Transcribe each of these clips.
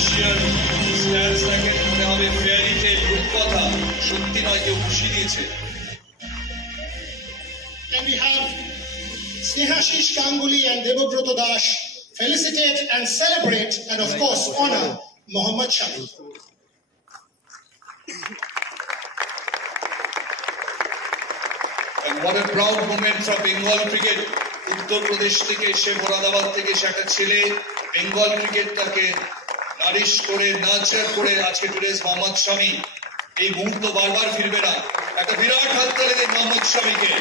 Magician stands থাকেন মনে হবে ফেয়ারি টেল রূপকথা সত্যি নয় কেউ খুশি দিয়েছে। And we have Snehashish Ganguly and Devabroto Das felicitate and celebrate and of course honor Mohammad Shami. And what a proud moment from Bengal cricket. Uttar প্রদেশ থেকে এসে মোরাদাবাদ থেকে এসে একটা ছেলে বেঙ্গল ক্রিকেটটাকে নারিশ করে নার্চার করে আজকে টুডেজ মোহাম্মদ শামি এই মুহূর্ত বারবার ফিরবে না। একটা বিরাট হাততালি দিন মোহাম্মদ শামিকে।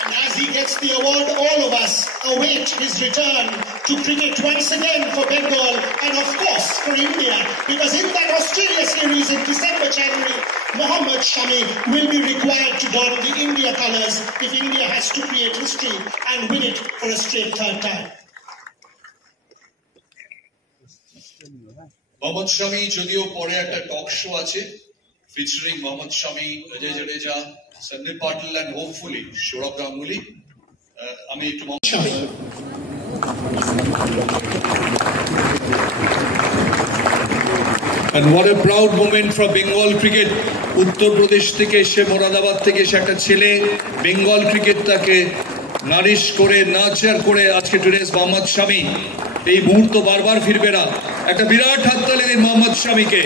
And as he gets the award, all of us await his return to cricket once again for Bengal and of course for India, because in that Australia series in December, January, Mohammad Shami will be required to don the India colours if India has to create history and win it for a straight third time. Mohammad শামি যদিও পরে একটা talk show আছে featuring Mohammed Shami, Ajay Jadeja, Sandeep Patil and hopefully Sourav Ganguly. আমি একটু Shami. And what a proud moment from Bengal cricket. Uttar প্রদেশ থেকে এসে মোরাদাবাদ থেকে এসে একটা ছেলে বেঙ্গল ক্রিকেটটাকে নারিশ করে নার্চার করে আজকে টুডেজ মোহাম্মদ শামি এই মুহূর্ত বারবার ফিরবে না। একটা বিরাট হাততালি দিন মোহাম্মদ শামিকে।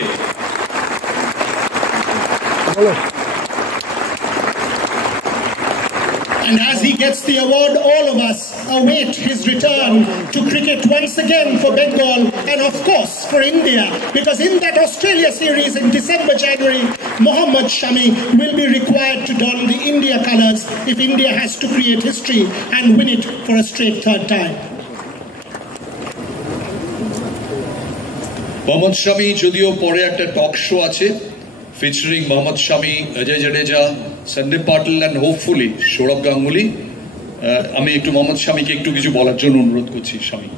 And as he gets the award, all of us await his return to cricket once again for Bengal and of course for India, because in that Australia series in December, January, Mohammad Shami will be required to don the India colours if India has to create history and win it for a straight third time. Mohammad শামি যদিও পরে একটা talk show আছে featuring Mohammed Shami, Ajay Jadeja, Sandeep Patil and hopefully Sourav Ganguly. আমি একটু মোহাম্মদ শামিকে একটু কিছু বলার জন্য অনুরোধ করছি। শামি।